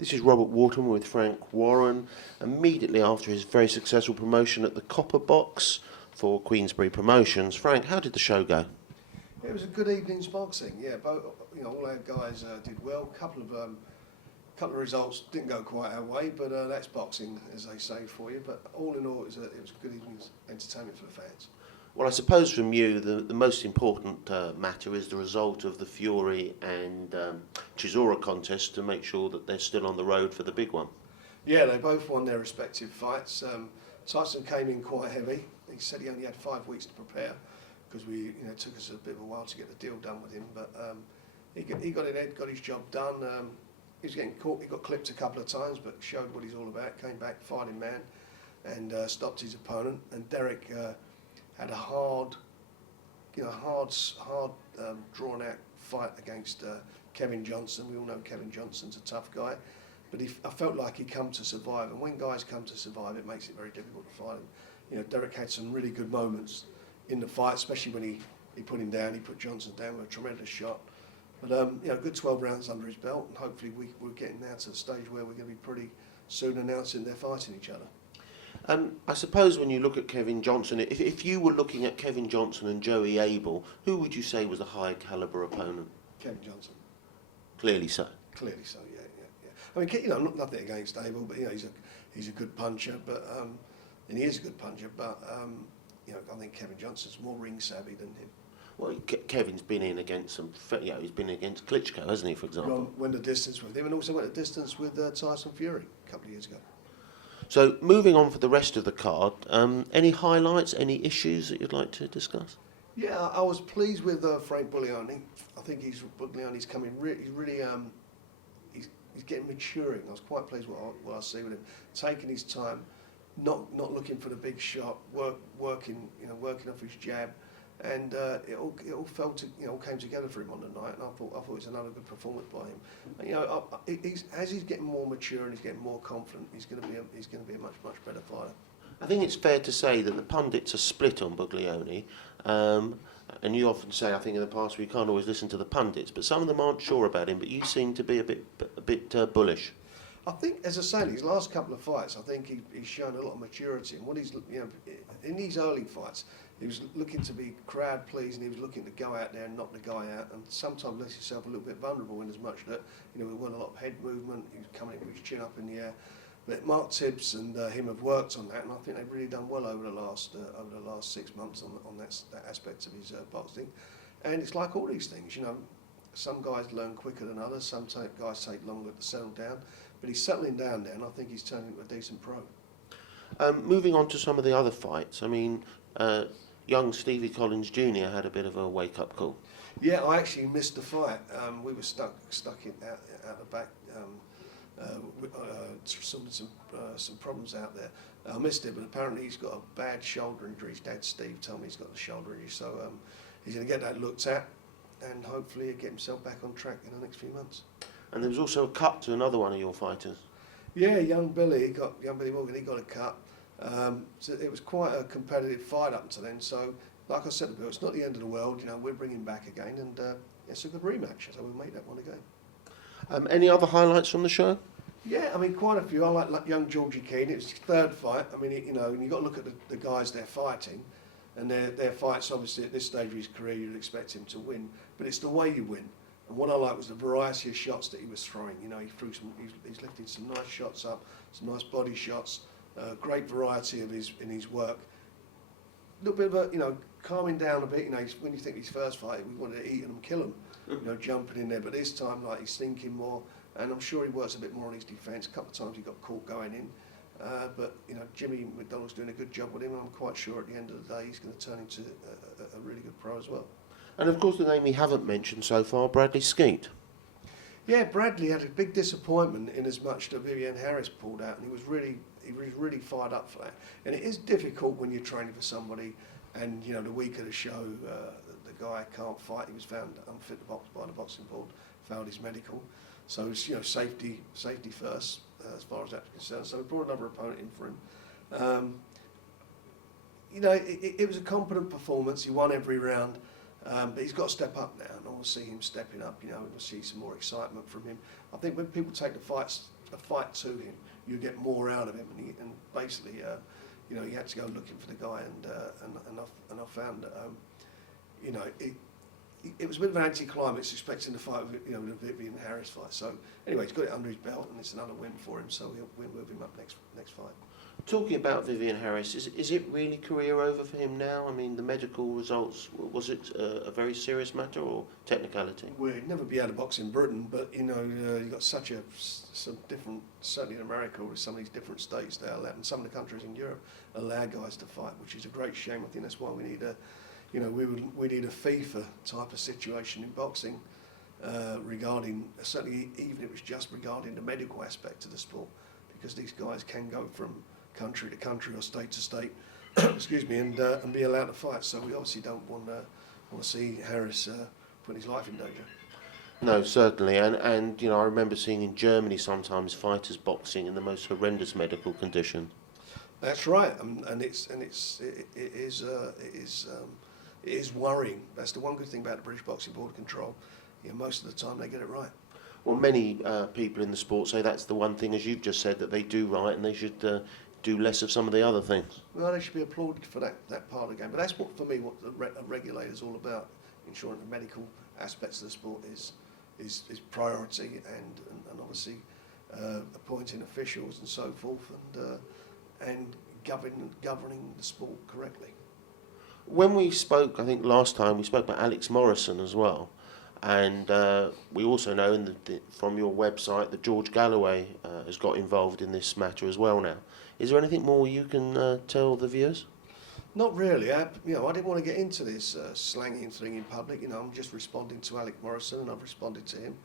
This is Robert Waterman with Frank Warren, immediately after his very successful promotion at the Copper Box for Queensberry Promotions. Frank, how did the show go? It was a good evening's boxing. Yeah, both, all our guys did well. Couple of results didn't go quite our way, but that's boxing, as they say for you. But all in all, it was a good evening's entertainment for the fans. Well, I suppose from you, the most important matter is the result of the Fury and Chisora contest to make sure that they're still on the road for the big one. Yeah, they both won their respective fights. Tyson came in quite heavy. He said he only had 5 weeks to prepare because it took us a bit of a while to get the deal done with him. But he got in there, got his job done. He was getting caught. He got clipped a couple of times, but showed what he's all about. Came back, fighting man, and stopped his opponent. And Derek had a hard drawn out fight against Kevin Johnson. We all know Kevin Johnson's a tough guy, but I felt like he'd come to survive. And when guys come to survive, it makes it very difficult to fight him. Derek had some really good moments in the fight, especially when he put him down. He put Johnson down with a tremendous shot. But good 12 rounds under his belt, and hopefully we're getting now to the stage where we're going to be pretty soon announcing they're fighting each other. I suppose when you look at Kevin Johnson, if you were looking at Kevin Johnson and Joey Abel, who would you say was a high calibre opponent? Kevin Johnson. Clearly so. Clearly so, yeah. I mean, nothing against Abel, but he's a good puncher, but and he is a good puncher, but I think Kevin Johnson's more ring savvy than him. Well, Kevin's been in against he's been against Klitschko, hasn't he, for example? Went the distance with him, and also went the distance with Tyson Fury a couple of years ago. So, moving on for the rest of the card, any highlights, any issues that you'd like to discuss? Yeah, I was pleased with Frank Buglioni. I think Buglioni's coming he's getting maturing. I was quite pleased with what I see with him, taking his time, not looking for the big shot, working off his jab, and it all came together for him on the night. And I thought it was another good performance by him. As he's getting more mature and he's getting more confident, he's going to be a much better fighter. I think it's fair to say that the pundits are split on Buglioni, and you often say, I think in the past, we can't always listen to the pundits, but some of them aren't sure about him. But you seem to be a bit bullish. I think, as I say, his last couple of fights, I think he's shown a lot of maturity. And what he's, in these early fights, he was looking to be crowd pleasing. He was looking to go out there and knock the guy out, and sometimes lets himself a little bit vulnerable in as much that we want a lot of head movement. He was coming in with his chin up in the air. But Mark Tibbs and him have worked on that, and I think they've really done well over the last 6 months on that aspect of his boxing. And it's like all these things, some guys learn quicker than others. Some guys take longer to settle down. But he's settling down there, and I think he's turning into a decent pro. Moving on to some of the other fights, I mean, young Stevie Collins Jr. had a bit of a wake-up call. Yeah, I actually missed the fight. We were stuck out the back. Some problems out there. I missed it, but apparently he's got a bad shoulder injury. His dad Steve told me he's got a shoulder injury, so he's going to get that looked at, and hopefully he'll get himself back on track in the next few months. And there was also a cut to another one of your fighters. Yeah, young Billy Morgan, he got a cut. So it was quite a competitive fight up to then. So, like I said, it's not the end of the world. We're bringing back again, and it's a good rematch. So we'll make that one again. Any other highlights from the show? Yeah, I mean, quite a few. I like young Georgie Keane. It was his third fight. I mean, and you've got to look at the guys they're fighting, and their fights, obviously, at this stage of his career, you'd expect him to win. But it's the way you win. And what I like was the variety of shots that he was throwing. He's lifted some nice shots up, some nice body shots, great variety in his work. A little bit of calming down a bit. When you think his first fight, we wanted to eat him and kill him, jumping in there. But this time, he's thinking more. And I'm sure he works a bit more on his defence. A couple of times he got caught going in. But Jimmy McDonald's doing a good job with him. And I'm quite sure at the end of the day he's going to turn into a really good pro as well. And of course the name we haven't mentioned so far, Bradley Skeete. Yeah, Bradley had a big disappointment in as much that Vivian Harris pulled out, and he was really fired up for that. And it is difficult when you're training for somebody, and the week of the show, the guy can't fight. He was found unfit to box by the boxing board, failed his medical. So it's safety first as far as that's concerned. So we brought another opponent in for him. It was a competent performance. He won every round. But he's got to step up now, and I want to see him stepping up. We'll see some more excitement from him. I think when people take the fights a fight to him, you get more out of him. And basically, you know, he had to go looking for the guy, and I found that, you know, it was a bit of an anticlimax expecting the fight with, you know, the Vivian Harris fight. So anyway, he's got it under his belt, and it's another win for him. So we'll move him up next fight. Talking about Vivian Harris, is it really career over for him now? I mean, the medical results, was it a very serious matter or technicality? Well, he'd never be out of box in Britain, but you know, you've got some different, certainly in America with some of these different states they allow, and some of the countries in Europe allow guys to fight, which is a great shame. I think that's why we need a, you know, we need a FIFA type of situation in boxing regarding, certainly even if it was just regarding the medical aspect of the sport, because these guys can go from country to country or state to state, excuse me, and be allowed to fight. So we obviously don't want to see Harris putting his life in danger. No, certainly, and you know, I remember seeing in Germany sometimes fighters boxing in the most horrendous medical condition. That's right, and it is worrying. That's the one good thing about the British Boxing Board of Control. You know, most of the time they get it right. Well, many people in the sport say that's the one thing, as you've just said, that they do right, and they should do less of some of the other things. Well, they should be applauded for that part of the game. But that's what, for me, what the regulator's all about, ensuring the medical aspects of the sport is priority, and obviously appointing officials and so forth, and governing the sport correctly. When we spoke, I think last time, we spoke about Alex Morrison as well. And we also know from your website that George Galloway has got involved in this matter as well now. Is there anything more you can tell the viewers? Not really. You know, I didn't want to get into this slanging thing in public. You know, I'm just responding to Alex Morrison, and I've responded to him.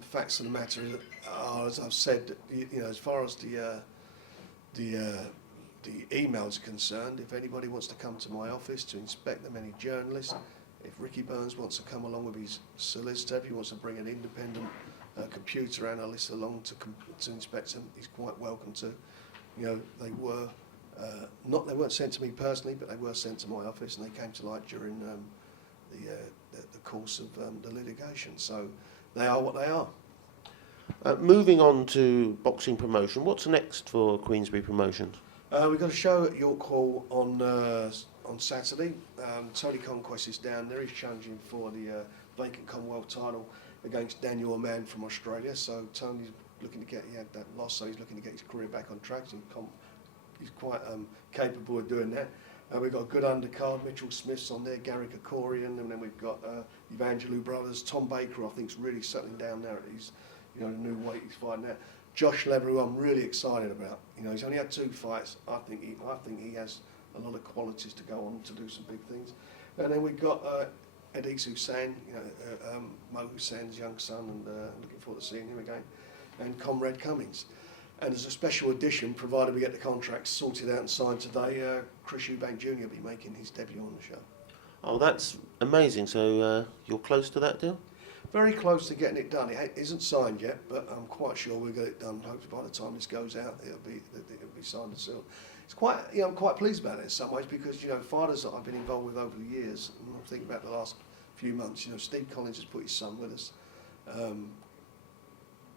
Facts of the matter are, as I've said, you know, as far as the emails are concerned, if anybody wants to come to my office to inspect them, any journalists, if Ricky Burns wants to come along with his solicitor, if he wants to bring an independent computer analyst along to inspect them, he's quite welcome to. You know, they weren't sent to me personally, but they were sent to my office, and they came to light during the course of the litigation. So they are what they are. Moving on to boxing promotion, what's next for Queensberry Promotions? We've got a show at York Hall on Saturday. Tony Conquest is down there. He's challenging for the vacant Commonwealth title against Daniel Mann from Australia. So Tony's looking to he had that loss, so he's looking to get his career back on track. He's quite capable of doing that. We've got a good undercard. Mitchell Smith's on there, Gary Kokorian, and then we've got Evangelou Brothers. Tom Baker, I think, is really settling down there. He's, you know, the new weight he's fighting at. Josh Lever, who I'm really excited about. You know, he's only had 2 fights. I think he has a lot of qualities to go on to do some big things. And then we've got Edis Hussain, you know, Mo Hussain's young son, and looking forward to seeing him again. And Comrade Cummings. And as a special addition, provided we get the contracts sorted out and signed today, Chris Eubank Jr. will be making his debut on the show. Oh, that's amazing. So you're close to that deal? Very close to getting it done. It isn't signed yet, but I'm quite sure we'll get it done. Hopefully by the time this goes out, it'll be signed and sealed. It's quite, you know, I'm quite pleased about it in some ways, because, you know, fighters that I've been involved with over the years, and I'm thinking about the last few months, you know, Steve Collins has put his son with us.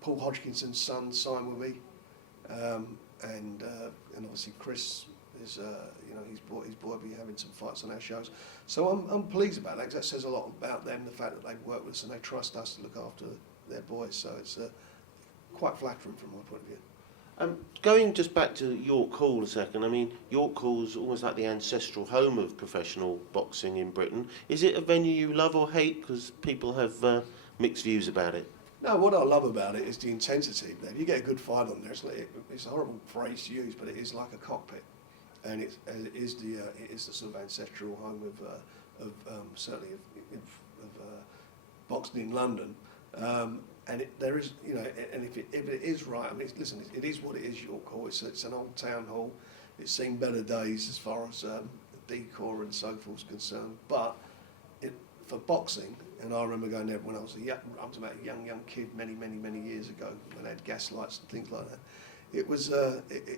Paul Hodgkinson's son signed with me, and obviously Chris is, you know, his boy will be having some fights on our shows. So I'm pleased about that, because that says a lot about them, the fact that they've worked with us and they trust us to look after their boys. So it's quite flattering from my point of view. Going just back to York Hall a second, I mean, York Hall's almost like the ancestral home of professional boxing in Britain. Is it a venue you love or hate? Because people have mixed views about it. No, what I love about it is the intensity. If you get a good fight on there, it's a horrible phrase to use, but it is like a cockpit, and it is the sort of ancestral home of certainly of boxing in London. And there is, you know, and if it is right, I mean, listen, it is what it is, York Hall. It's an old town hall. It's seen better days as far as decor and so forth is concerned. But for boxing, and I remember going there when I was a young kid many years ago, when they had gas lights and things like that. It was, you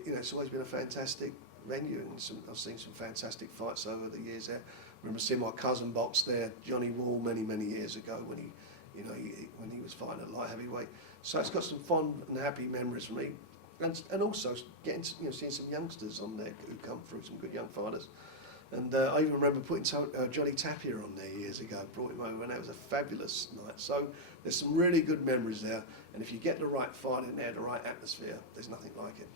know, it's always been a fantastic venue, and I've seen some fantastic fights over the years there. I remember seeing my cousin box there, Johnny Wall, many years ago, when he you know, when he was fighting at light heavyweight. So it's got some fond and happy memories for me, and also getting to, seeing some youngsters on there who come through, some good young fighters. And I even remember putting Johnny Tapia on there years ago, brought him over, and that was a fabulous night. So there's some really good memories there, and if you get the right fight in there, the right atmosphere, there's nothing like it.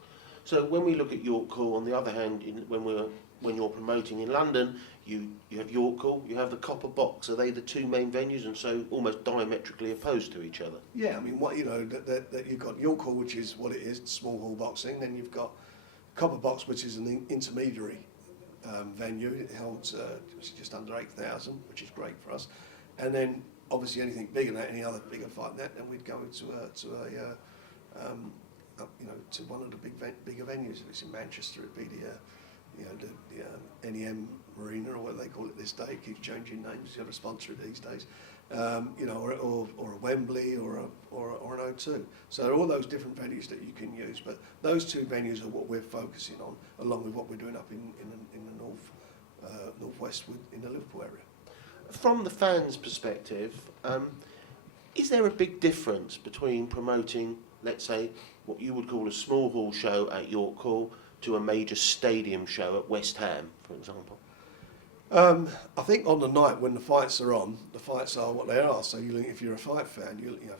So when we look at York Hall, on the other hand, when you're promoting in London, you have York Hall, you have the Copper Box. Are they the two main venues, and so almost diametrically opposed to each other? Yeah, I mean, that you've got York Hall, which is what it is, small hall boxing. Then you've got Copper Box, which is an intermediary venue. It holds just under 8,000, which is great for us. And then obviously anything bigger than that, any other bigger fight than that, then we'd go to one of the bigger venues. If it's in Manchester, it'd be the NEM Marina, or what they call it this day. It keeps changing names. You have a sponsor these days, or a Wembley or an O2. So there are all those different venues that you can use. But those two venues are what we're focusing on, along with what we're doing up in the northwest in the Liverpool area. From the fans' perspective, is there a big difference between promoting, let's say, what you would call a small hall show at York Hall to a major stadium show at West Ham, for example? I think on the night when the fights are on, the fights are what they are. So if you're a fight fan, and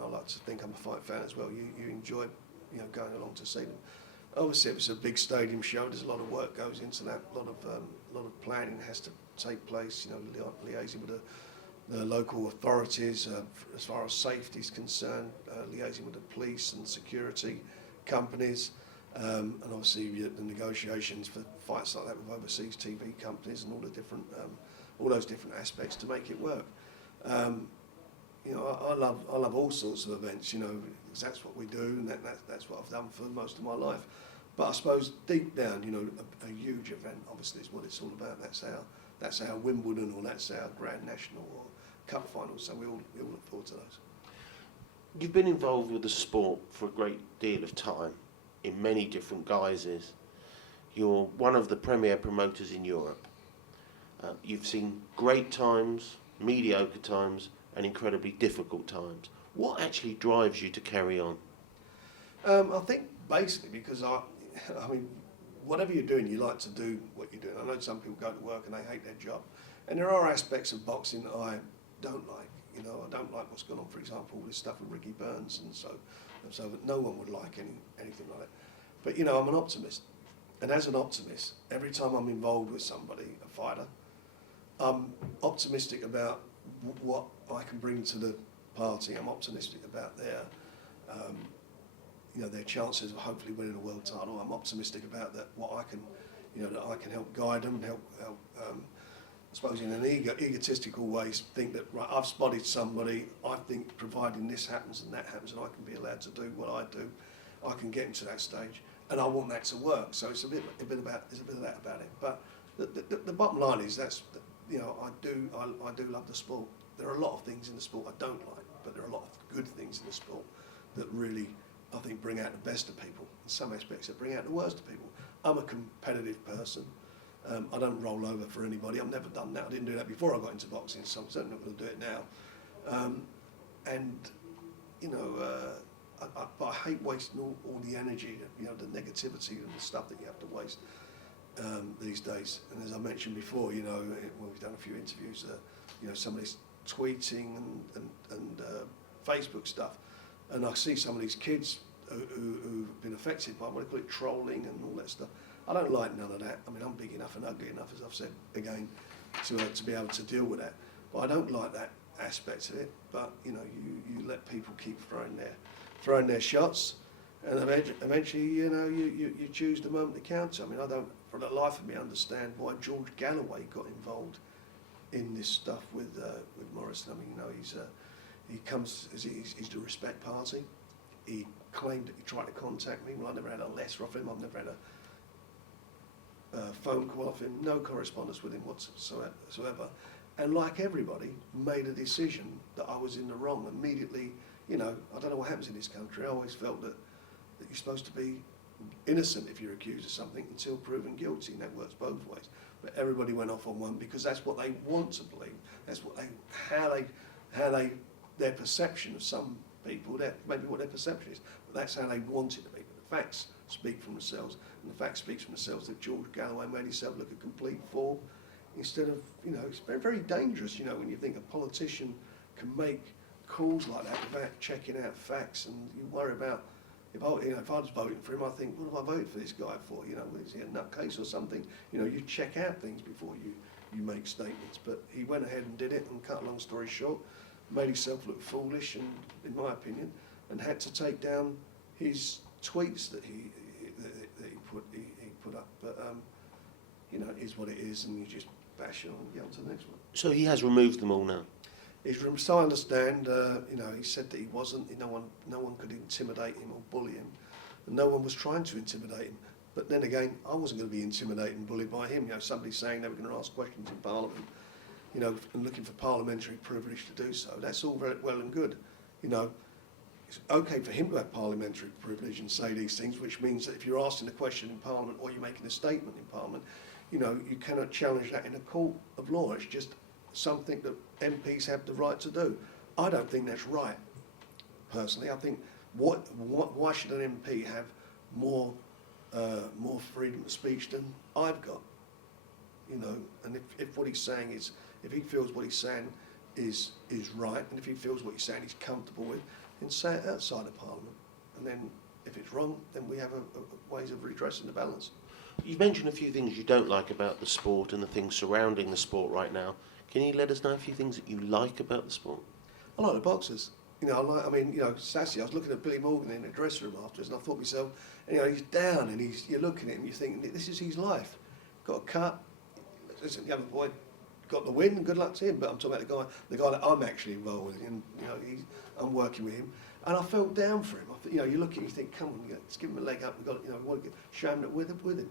I like to think I'm a fight fan as well. You enjoy, going along to see them. Obviously, if it's a big stadium show, there's a lot of work goes into that. A lot of planning has to take place. Liaising with the local authorities as far as safety is concerned, liaising with the police and security companies. And obviously the negotiations for fights like that with overseas TV companies and all those different aspects to make it work. I love all sorts of events. Because that's what we do, and that's what I've done for most of my life. But I suppose deep down, a huge event obviously is what it's all about. That's our Wimbledon, or that's our Grand National or Cup finals. So we all look forward to those. You've been involved with the sport for a great deal of time, in many different guises. You're one of the premier promoters in Europe. You've seen great times, mediocre times, and incredibly difficult times. What actually drives you to carry on? I think basically because I mean, whatever you're doing, you like to do what you're doing. I know some people go to work and they hate their job, and there are aspects of boxing that I don't like. I don't like what's gone on, for example, with this stuff with Ricky Burns and so that no one would like anything like that. But I'm an optimist, and as an optimist, every time I'm involved with somebody, a fighter, I'm optimistic about what I can bring to the party. I'm optimistic about their chances of hopefully winning a world title. I'm optimistic about that I can help guide them, help I suppose in an egotistical way, think that, right, I've spotted somebody, I think providing this happens and that happens and I can be allowed to do what I do, I can get into that stage, and I want that to work. So it's a bit of that about it. But the bottom line is I do love the sport. There are a lot of things in the sport I don't like, but there are a lot of good things in the sport that really, I think, bring out the best of people. In some aspects that bring out the worst of people. I'm a competitive person. I don't roll over for anybody. I've never done that. I didn't do that before I got into boxing, so I'm certainly not going to do it now. But I hate wasting all the energy, the negativity and the stuff that you have to waste these days. And as I mentioned before, when we've done a few interviews, somebody's tweeting and Facebook stuff, and I see some of these kids who've been affected by what they call it, trolling and all that stuff. I don't like none of that. I mean, I'm big enough and ugly enough, as I've said again, to be able to deal with that. But I don't like that aspect of it. But you let people keep throwing their shots, and eventually, you choose the moment to counter. I mean, I don't, for the life of me, understand why George Galloway got involved in this stuff with Morrison. I mean, he comes as he's the Respect Party. He claimed that he tried to contact me. Well, I never had a letter off him. I've never had a phone call off him. No correspondence with him whatsoever. And like everybody, made a decision that I was in the wrong immediately. I don't know what happens in this country. I always felt that you're supposed to be innocent if you're accused of something until proven guilty, and that works both ways. But everybody went off on one because that's what they want to believe. That's how they their perception of some people, maybe what their perception is, but that's how they want it to be. But the facts speak for themselves, and the facts speak for themselves that George Galloway made himself look a complete fool. Instead of, it's very, very dangerous, when you think a politician can make calls like that without checking out facts, and you worry about, if I was voting for him, I think, what have I voted for this guy for? Is he a nutcase or something? You check out things before you make statements. But he went ahead and did it, and cut a long story short, made himself look foolish, and in my opinion, and had to take down his tweets that he put up. But it is what it is, and you just bash it on and get on to the next one. So he has removed them all now? So I understand, he said that he wasn't, no one could intimidate him or bully him, and no one was trying to intimidate him. But then again, I wasn't going to be intimidated and bullied by him. Somebody saying they were going to ask questions in Parliament, and looking for parliamentary privilege to do so. That's all very well and good. It's okay for him to have parliamentary privilege and say these things, which means that if you're asking a question in Parliament or you're making a statement in Parliament, you cannot challenge that in a court of law. It's just something that MPs have the right to do. I don't think that's right, personally. I think why should an MP have more freedom of speech than I've got? And if what he's saying is, if he feels what he's saying is right, and if he feels what he's saying he's comfortable with, then say it outside of Parliament. And then if it's wrong, then we have ways of redressing the balance. You've mentioned a few things you don't like about the sport and the things surrounding the sport right now. Can you let us know a few things that you like about the sport? I like the boxers. Sassy, I was looking at Billy Morgan in the dressing room afterwards, and I thought to myself, he's down, and you're looking at him, you're thinking, this is his life. Got a cut. Listen, the other boy got the win, and good luck to him. But I'm talking about the guy that I'm actually involved with, and I'm working with him, and I felt down for him. You look at him, you think, come on, let's give him a leg up. We got, we want to show him that with him.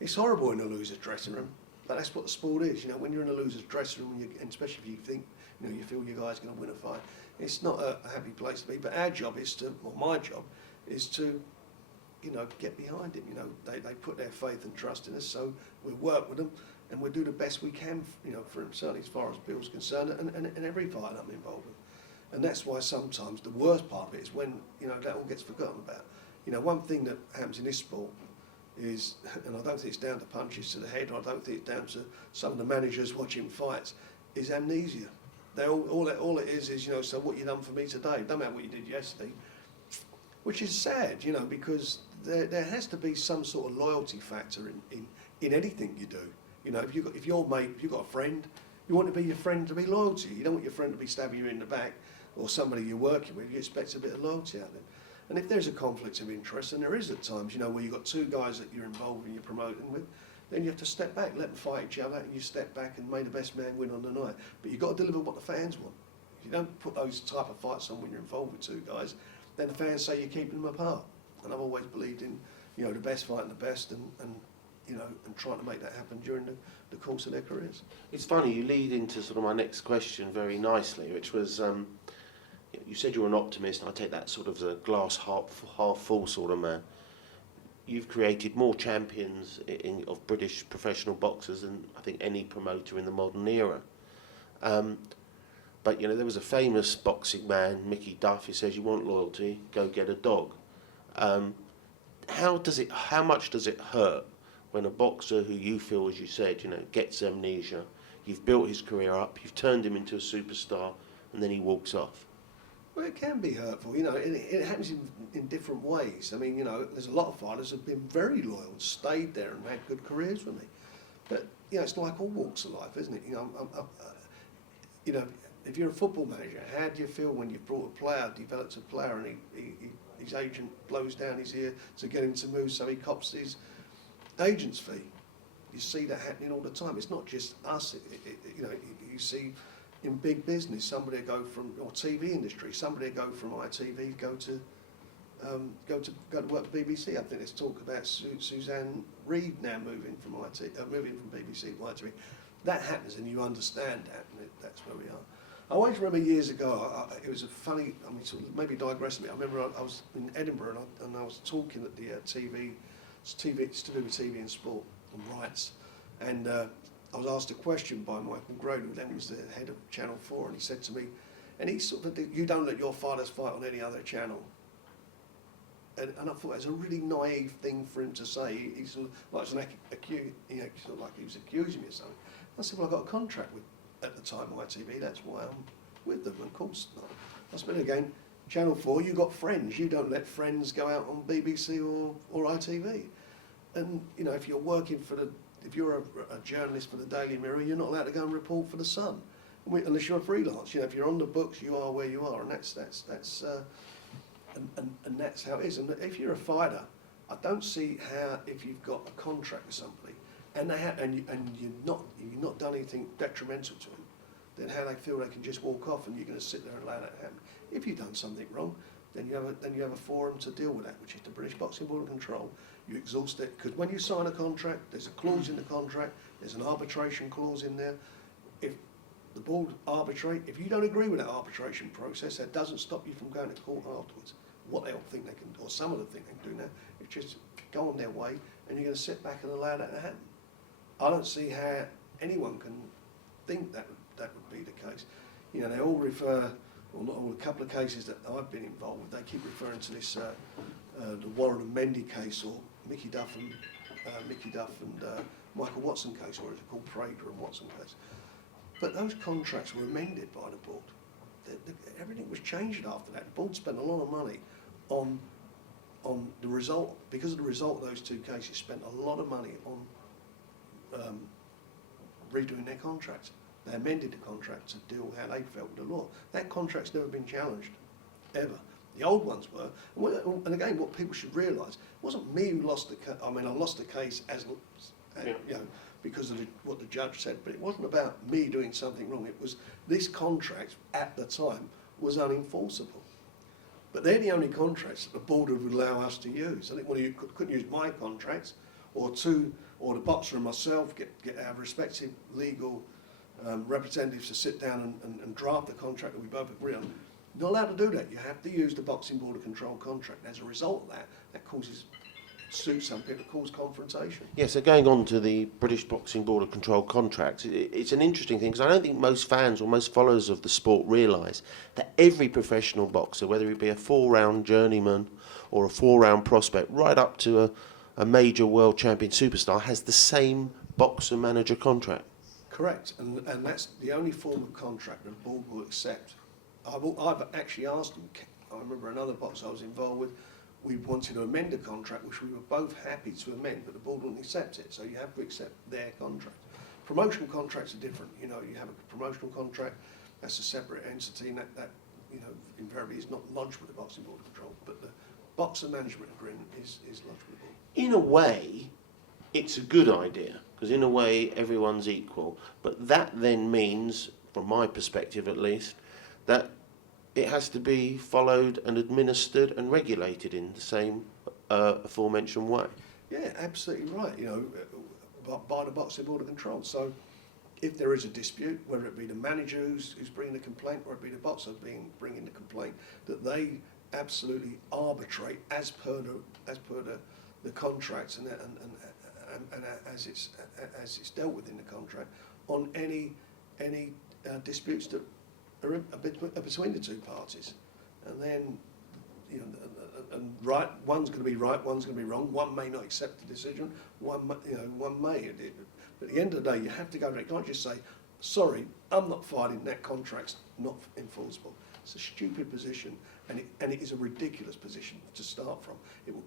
It's horrible in a loser's dressing room, but that's what the sport is. When you're in a loser's dressing room, and especially if you think, you feel your guy's going to win a fight, it's not a happy place to be. But our job is to, or my job, is to, get behind him. They put their faith and trust in us, so we work with them, and we do the best we can, for him, certainly as far as Bill's concerned, and every fight I'm involved in. And that's why sometimes the worst part of it is when, that all gets forgotten about. One thing that happens in this sport is, and I don't think it's down to punches to the head, or I don't think it's down to some of the managers watching fights, is amnesia. All it is, so what you done for me today? Don't matter what you did yesterday. Which is sad, because there has to be some sort of loyalty factor in anything you do. If you're mate, if you've got a friend, you want to be your friend to be loyal to you. You don't want your friend to be stabbing you in the back, or somebody you're working with. You expect a bit of loyalty out of them. And if there's a conflict of interest, and there is at times, where you've got two guys that you're involved in, you're promoting with, then you have to step back, let them fight each other, and you step back and may the best man win on the night. But you've got to deliver what the fans want. If you don't put those type of fights on when you're involved with two guys, then the fans say you're keeping them apart. And I've always believed in, the best fighting the best, and trying to make that happen during the course of their careers. It's funny, you lead into sort of my next question very nicely, which was, you said you're an optimist, and I take that sort of as a glass half full sort of man. You've created more champions of British professional boxers than I think any promoter in the modern era. But there was a famous boxing man, Mickey Duff, who says, you want loyalty, go get a dog. How much does it hurt when a boxer who you feel, as you said, gets amnesia, you've built his career up, you've turned him into a superstar, and then he walks off? Well, it can be hurtful, it happens in different ways. There's a lot of fighters who have been very loyal and stayed there and had good careers with me. But, it's like all walks of life, isn't it? If you're a football manager, how do you feel when you've brought a player, developed a player, and his agent blows down his ear to get him to move so he cops his agent's fee? You see that happening all the time. It's not just us, you see in big business, somebody will go from, or TV industry, somebody will go from ITV, go to work for BBC. I think there's talk about Suzanne Reid now moving from BBC to ITV. That happens, and you understand that, and that's where we are. I always remember years ago, it was a funny, maybe digressing a bit. I remember I was in Edinburgh, and I was talking at the TV, it's to do with TV and sport and rights, and I was asked a question by Michael Groden, who then was the head of Channel 4, and he said to me, And he sort of, you don't let your fighters fight on any other channel. And I thought it was a really naive thing for him to say. He sort of, like, sort of like he was accusing me of something. I said, well, I got a contract with, at the time, ITV, that's why I'm with them. Of course not. I said, again, Channel 4, you got Friends. You don't let Friends go out on BBC or ITV. And, you know, if you're working for if you're a journalist for the Daily Mirror, you're not allowed to go and report for the Sun, unless you're a freelance. You know, if you're on the books, you are where you are, and that's how it is. And if you're a fighter, I don't see how, if you've got a contract with somebody and you've not done anything detrimental to them, then how they feel they can just walk off and you're going to sit there and allow that to happen. If you've done something wrong, then you have a forum to deal with that, which is the British Boxing Board of Control. You exhaust it, because when you sign a contract, there's a clause in the contract, there's an arbitration clause in there. If the board arbitrate, if you don't agree with that arbitration process, that doesn't stop you from going to court afterwards. What they all think they can, or some of them think they can do now, is just go on their way, and you're going to sit back and allow that to happen. I don't see how anyone can think that would be the case. You know, they all refer, well, not all, a couple of cases that I've been involved with, they keep referring to this, the Warren and Mendy case, or Mickey Duff and Michael Watson case, or is it called Prager and Watson case? But those contracts were amended by the board. Everything was changed after that. The board spent a lot of money on the result, because of the result of those two cases, spent a lot of money on redoing their contracts. They amended the contract to deal with how they felt with the law. That contract's never been challenged, ever. The old ones were. And again, what people should realise, it wasn't me who lost the case. I mean, I lost the case as you know, because of what the judge said, but it wasn't about me doing something wrong. It was this contract at the time was unenforceable. But they're the only contracts that the board would allow us to use. I think, well, you couldn't use my contracts, or the boxer and myself get our respective legal representatives to sit down and draft the contract that we both agree on. You're not allowed to do that. You have to use the Boxing Board of Control contract. As a result of that causes suits some people, cause confrontation. Yeah, so going on to the British Boxing Board of Control contracts, it's an interesting thing, because I don't think most fans or most followers of the sport realise that every professional boxer, whether it be a 4-round journeyman or a 4-round prospect, right up to a major world champion superstar, has the same boxer-manager contract. Correct, and that's the only form of contract that the board will accept. I've actually asked them, I remember another boxer I was involved with, we wanted to amend a contract which we were both happy to amend, but the board wouldn't accept it, so you have to accept their contract. Promotional contracts are different. You know, you have a promotional contract, that's a separate entity, and that you know, invariably is not lodged with the Boxing Board of Control, but the boxer management agreement is lodged with the board. In a way, it's a good idea, because in a way everyone's equal, but that then means, from my perspective at least, that it has to be followed and administered and regulated in the same aforementioned way. Yeah, absolutely right. You know, by the Boxing Board of Control. So, if there is a dispute, whether it be the manager who's bringing the complaint, or it be the boxer bringing the complaint, that they absolutely arbitrate as per the contracts and as it's dealt with in the contract on any disputes that are between the two parties. And then, you know, and right, one's going to be right, one's going to be wrong. One may not accept the decision, one may. But at the end of the day, you have to go there. You can't just say, sorry, I'm not fighting, that contract's not enforceable. It's a stupid position, and it is a ridiculous position to start from.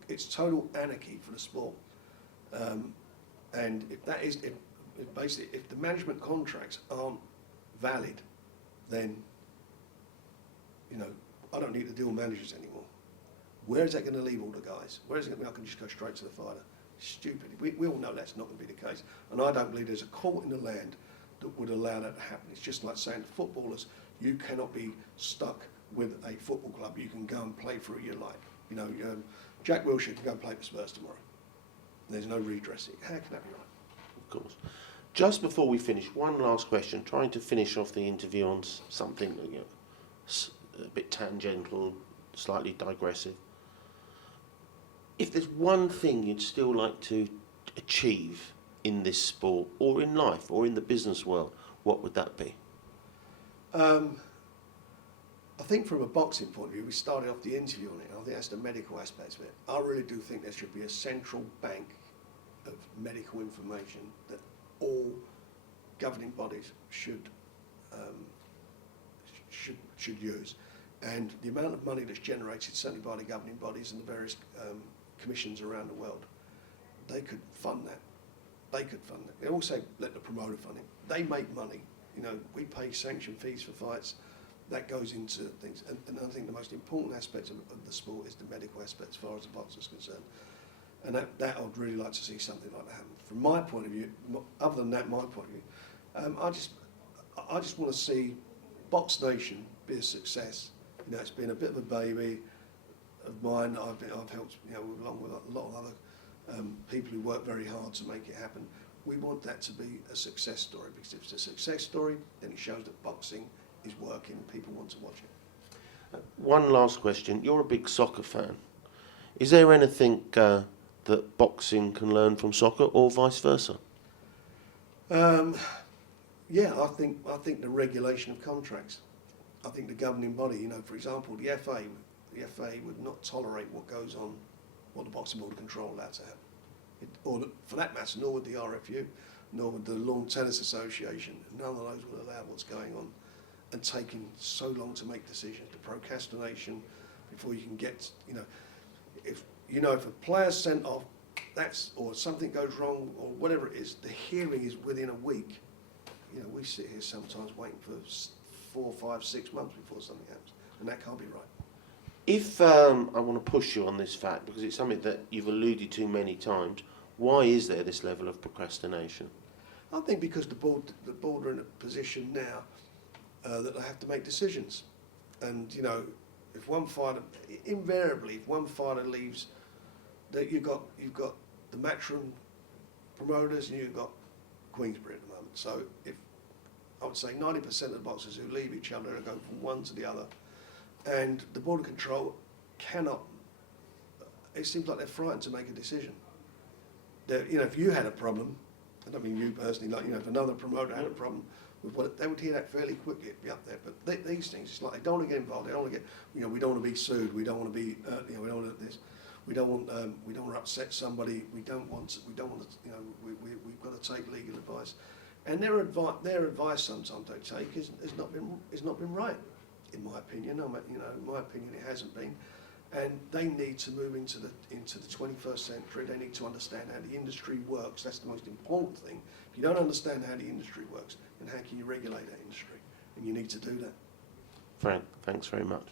It's total anarchy for the sport. And if the management contracts aren't valid, then, you know, I don't need to deal with managers anymore. Where is that going to leave all the guys? Where is it going to be? I can just go straight to the fighter. Stupid. We all know that's not going to be the case. And I don't believe there's a court in the land that would allow that to happen. It's just like saying to footballers, you cannot be stuck with a football club. You can go and play through your life. You know, Jack Wilshere can go and play for Spurs tomorrow. There's no redressing. How can that be right? Of course. Just before we finish, one last question, trying to finish off the interview on something, you know, a bit tangential, slightly digressive. If there's one thing you'd still like to achieve in this sport, or in life, or in the business world, what would that be? I think from a boxing point of view, we started off the interview on it. I think that's the medical aspects of it. I really do think there should be a central bank of medical information that all governing bodies should use. And the amount of money that's generated, certainly by the governing bodies and the various commissions around the world, they could fund that. They could fund it. They also let the promoter fund it. They make money. You know, we pay sanction fees for fights. That goes into things. And I think the most important aspect of the sport is the medical aspect as far as the boxer's concerned. And that I would really like to see something like that happen. From my point of view, other than that, my point of view, I just want to see Box Nation be a success. You know, it's been a bit of a baby of mine. I've helped, you know, along with a lot of other people who work very hard to make it happen. We want that to be a success story, because if it's a success story, then it shows that boxing is working and people want to watch it. One last question. You're a big soccer fan. Is there anything that boxing can learn from soccer, or vice versa? Yeah, I think the regulation of contracts. I think the governing body, you know, for example, the FA would not tolerate what goes on, what the Boxing Board of Control allowed to happen. Or for that matter, nor would the RFU, nor would the Lawn Tennis Association. None of those would allow what's going on, and taking so long to make decisions, the procrastination before you can get, you know, if a player's sent off, or something goes wrong, or whatever it is, the hearing is within a week. You know, we sit here sometimes waiting for 4, 5, 6 months before something happens, and that can't be right. If I want to push you on this fact, because it's something that you've alluded to many times, why is there this level of procrastination? I think because the board are in a position now that they have to make decisions, and you know, if one fighter leaves, that you've got the matchroom promoters and you've got Queensbury at the moment. So if I would say 90% of the boxers who leave each other go from one to the other, and the Board of Control cannot. It seems like they're frightened to make a decision. You know, if you had a problem, I don't mean you personally, like, you know, if another promoter had a problem with what, they would hear that fairly quickly. It'd be up there. But these things, it's like they don't want to get involved. They don't want to get, you know, we don't want to be sued. We don't want to be, you know, we don't want this. We don't want to upset somebody. We don't want to, you know, we've got to take legal advice. And their advice sometimes they take has not been right, in my opinion. You know, in my opinion, it hasn't been. And they need to move into the 21st century. They need to understand how the industry works. That's the most important thing. If you don't understand how the industry works, then how can you regulate that industry? And you need to do that. Frank, thanks very much.